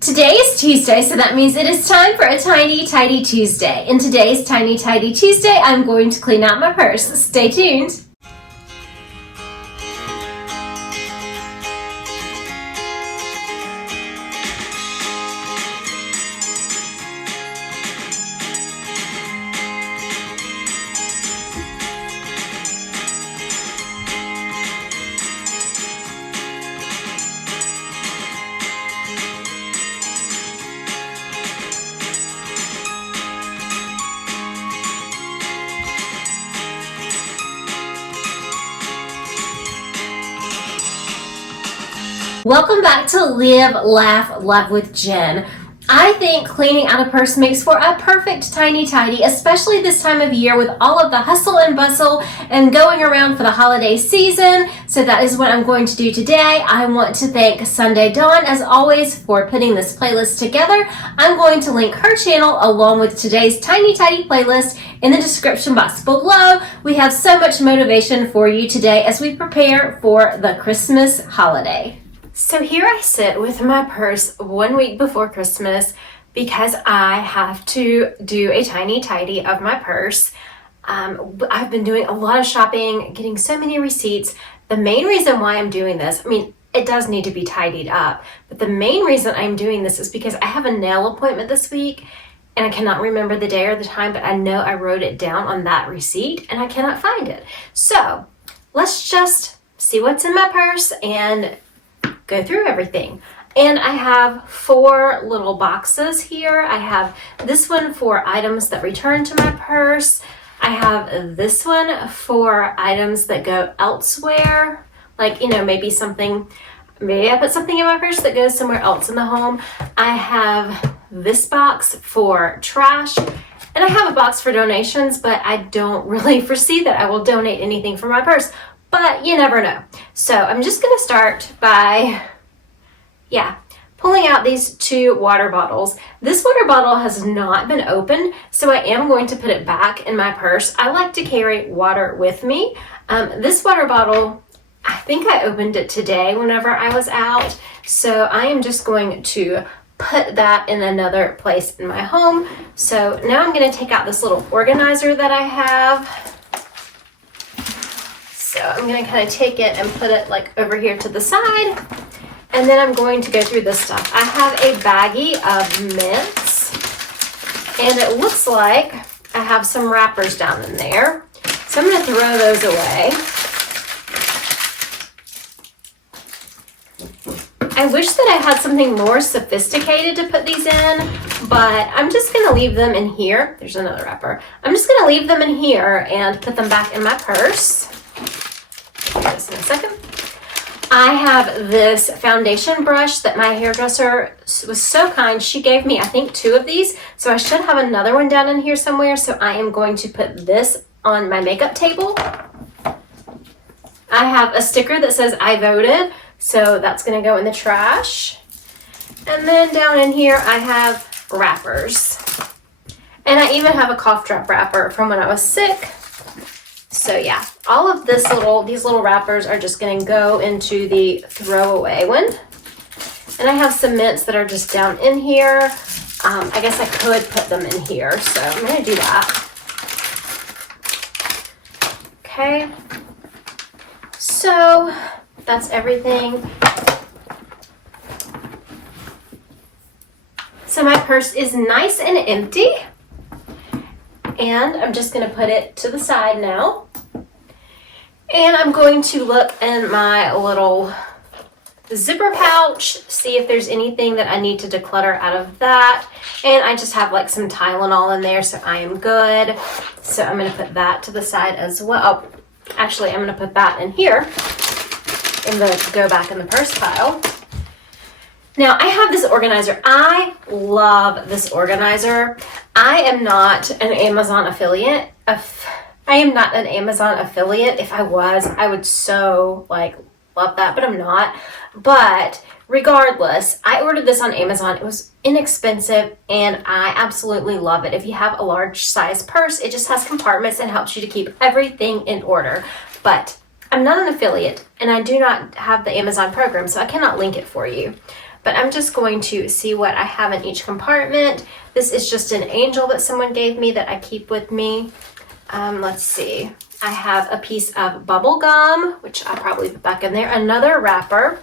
Today is Tuesday, so that means it is time for a Tiny Tidy Tuesday. In today's Tiny Tidy Tuesday, I'm going to clean out my purse. Stay tuned. Welcome back to Live, Laugh, Love with Jen. I think cleaning out a purse makes for a perfect tiny tidy, especially this time of year with all of the hustle and bustle and going around for the holiday season. So that is what I'm going to do today. I want to thank Sunday Dawn, as always, for putting this playlist together. I'm going to link her channel along with today's tiny tidy playlist in the description box below. We have so much motivation for you today as we prepare for the Christmas holiday. So here I sit with my purse 1 week before Christmas because I have to do a tiny tidy of my purse. I've been doing a lot of shopping, getting so many receipts. The main reason why I'm doing this, it does need to be tidied up, but the main reason I'm doing this is because I have a nail appointment this week and I cannot remember the day or the time, but I know I wrote it down on that receipt and I cannot find it. So let's just see what's in my purse and go through everything. And I have 4 little boxes here. I have this one for items that return to my purse. I have this one for items that go elsewhere, like, maybe I put something in my purse that goes somewhere else in the home. I have this box for trash, and I have a box for donations, but I don't really foresee that I will donate anything from my purse. But you never know. So I'm just going to start by, pulling out these 2 water bottles. This water bottle has not been opened, so I am going to put it back in my purse. I like to carry water with me. This water bottle, I think I opened it today whenever I was out. So I am just going to put that in another place in my home. So now I'm going to take out this little organizer that I have. So I'm going to kind of take it and put it over here to the side. And then I'm going to go through this stuff. I have a baggie of mints. And it looks like I have some wrappers down in there. So I'm going to throw those away. I wish that I had something more sophisticated to put these in, but I'm just going to leave them in here. There's another wrapper. I'm just going to leave them in here and put them back in my purse. Do this in a second. I have this foundation brush that my hairdresser was so kind. She gave me, I think, 2 of these. So I should have another one down in here somewhere. So I am going to put this on my makeup table. I have a sticker that says I voted. So that's going to go in the trash. And then down in here, I have wrappers. And I even have a cough drop wrapper from when I was sick. So yeah, all of these little wrappers are just going to go into the throwaway one. And I have some mints that are just down in here. I guess I could put them in here, so I'm going to do that. Okay. So that's everything. So my purse is nice and empty. And I'm just going to put it to the side now. And I'm going to look in my little zipper pouch, see if there's anything that I need to declutter out of that. And I just have some Tylenol in there, so I am good. So I'm going to put that to the side as well. Oh, actually, I'm going to put that in here in the go back in the purse pile. Now, I have this organizer. I love this organizer. I am not an Amazon affiliate. If I was, I would so love that, but I'm not. But regardless, I ordered this on Amazon. It was inexpensive and I absolutely love it. If you have a large size purse, it just has compartments and helps you to keep everything in order. But I'm not an affiliate and I do not have the Amazon program, so I cannot link it for you. but I'm just going to see what I have in each compartment. This is just an angel that someone gave me that I keep with me. Let's see. I have a piece of bubble gum, which I'll probably put back in there. Another wrapper.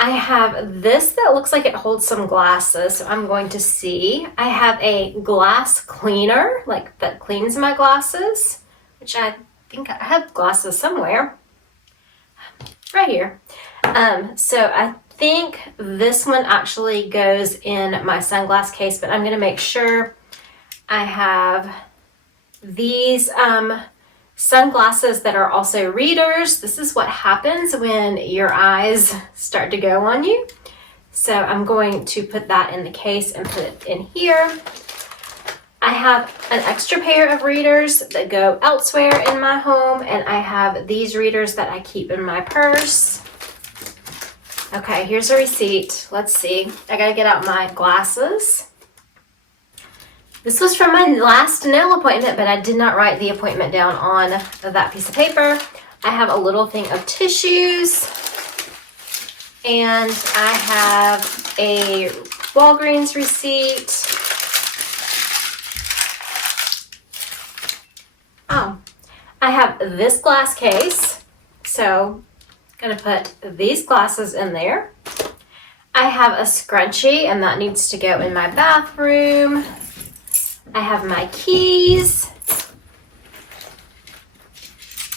I have this that looks like it holds some glasses, so I'm going to see. I have a glass cleaner, like that cleans my glasses, which I think I have glasses somewhere. Right here. So I think this one actually goes in my sunglass case, but I'm going to make sure. I have these sunglasses that are also readers. This is what happens when your eyes start to go on you. So I'm going to put that in the case and put it in here. I have an extra pair of readers that go elsewhere in my home, and I have these readers that I keep in my purse. Okay, here's a receipt. Let's see. I gotta get out my glasses. This was from my last nail appointment, but I did not write the appointment down on that piece of paper. I have a little thing of tissues, and I have a Walgreens receipt. Oh, I have this glass case, so I'm gonna put these glasses in there. I have a scrunchie, and that needs to go in my bathroom. I have my keys.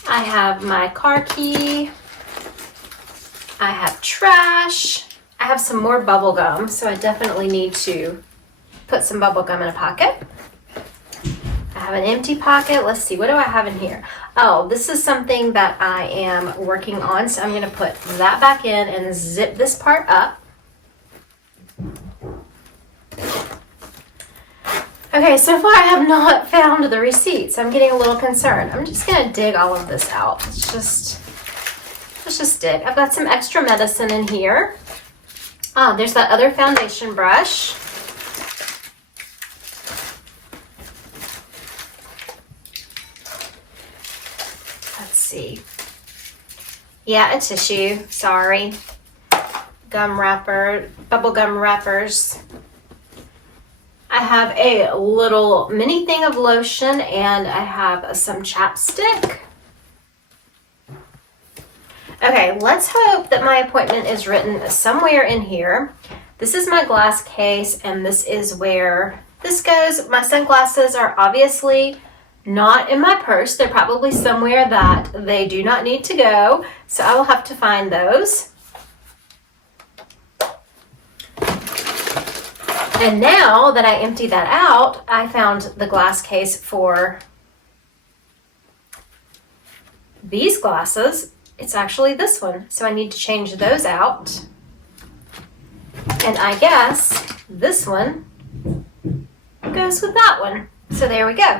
I have my car key. I have trash. I have some more bubble gum, so I definitely need to put some bubble gum in a pocket. I have an empty pocket. Let's see, what do I have in here? Oh, this is something that I am working on, so I'm going to put that back in and zip this part up. Okay, so far I have not found the receipts. I'm getting a little concerned. I'm just gonna dig all of this out. Let's just dig. I've got some extra medicine in here. Oh, there's that other foundation brush. Let's see. Yeah, a tissue, sorry. Gum wrapper, bubble gum wrappers. I have a little mini thing of lotion, and I have some chapstick. Okay, let's hope that my appointment is written somewhere in here. This is my glass case, and this is where this goes. My sunglasses are obviously not in my purse. They're probably somewhere that they do not need to go, so I will have to find those. And now that I emptied that out, I found the glass case for these glasses. It's actually this one, so I need to change those out. And I guess this one goes with that one. So there we go.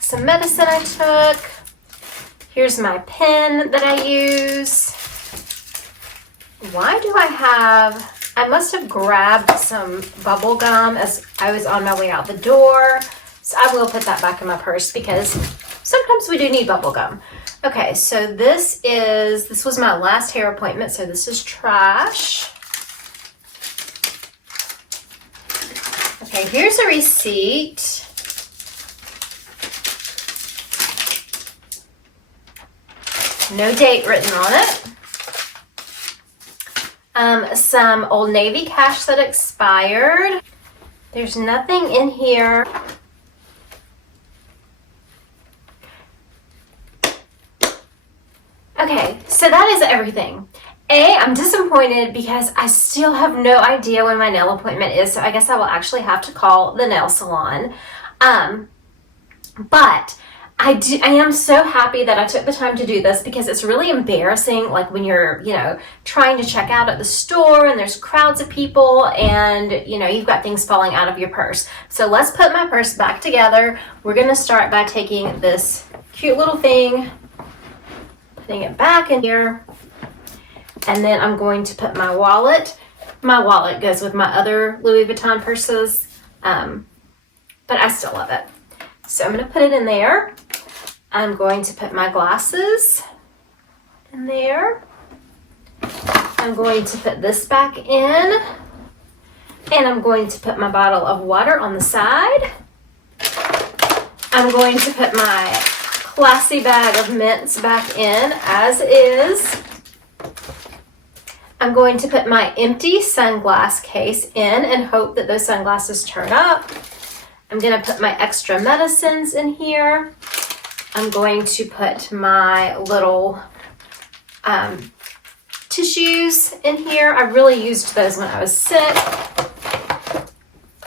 Some medicine I took. Here's my pen that I use. Why do I must have grabbed some bubble gum as I was on my way out the door. So I will put that back in my purse because sometimes we do need bubble gum. Okay, so this was my last hair appointment, so this is trash. Okay, here's a receipt. No date written on it. Some Old Navy cash that expired. There's nothing in here. Okay, so that is everything. I'm disappointed because I still have no idea when my nail appointment is, so I guess I will actually have to call the nail salon. But I am so happy that I took the time to do this because it's really embarrassing, like when you're, trying to check out at the store and there's crowds of people and, you've got things falling out of your purse. So let's put my purse back together. We're going to start by taking this cute little thing, putting it back in here, and then I'm going to put my wallet. My wallet goes with my other Louis Vuitton purses, but I still love it. So I'm going to put it in there. I'm going to put my glasses in there. I'm going to put this back in, and I'm going to put my bottle of water on the side. I'm going to put my classy bag of mints back in as is. I'm going to put my empty sunglass case in and hope that those sunglasses turn up. I'm going to put my extra medicines in here. I'm going to put my little tissues in here. I really used those when I was sick.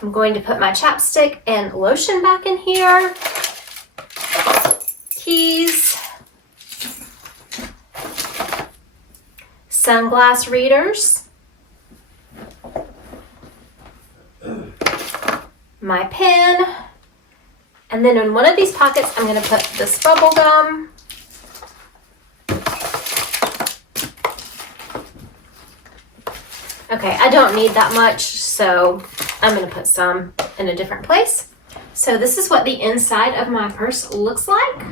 I'm going to put my chapstick and lotion back in here. Keys. Sunglass readers. My pen. And then in one of these pockets, I'm going to put this bubble gum. Okay, I don't need that much, so I'm going to put some in a different place. So this is what the inside of my purse looks like.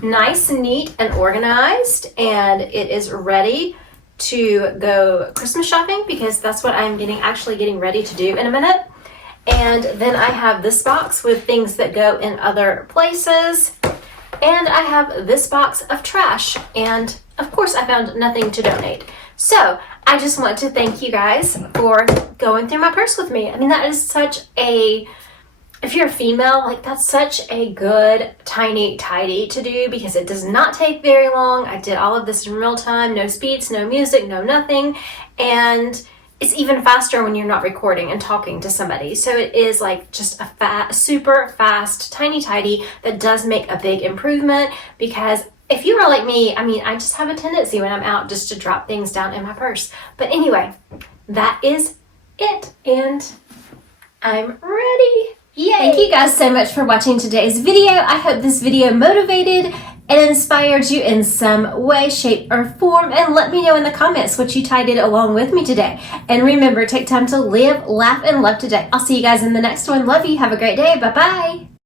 Nice, neat, and organized, and it is ready to go Christmas shopping because that's what I'm actually getting ready to do in a minute. And then I have this box with things that go in other places, and I have this box of trash, and of course I found nothing to donate. So I just want to thank you guys for going through my purse with me. I mean, that is such a, if you're a female, like that's such a good tiny tidy to do because it does not take very long. I did all of this in real time, no speeds, no music, no nothing. And it's even faster when you're not recording and talking to somebody. So it is like just a super fast tiny tidy that does make a big improvement because if you are like me, I mean, I just have a tendency when I'm out just to drop things down in my purse. But anyway, that is it. And I'm ready. Yay! Thank you guys so much for watching today's video. I hope this video motivated and inspired you in some way, shape, or form. And let me know in the comments what you tidied along with me today. And remember, take time to live, laugh, and love today. I'll see you guys in the next one. Love you. Have a great day. Bye-bye.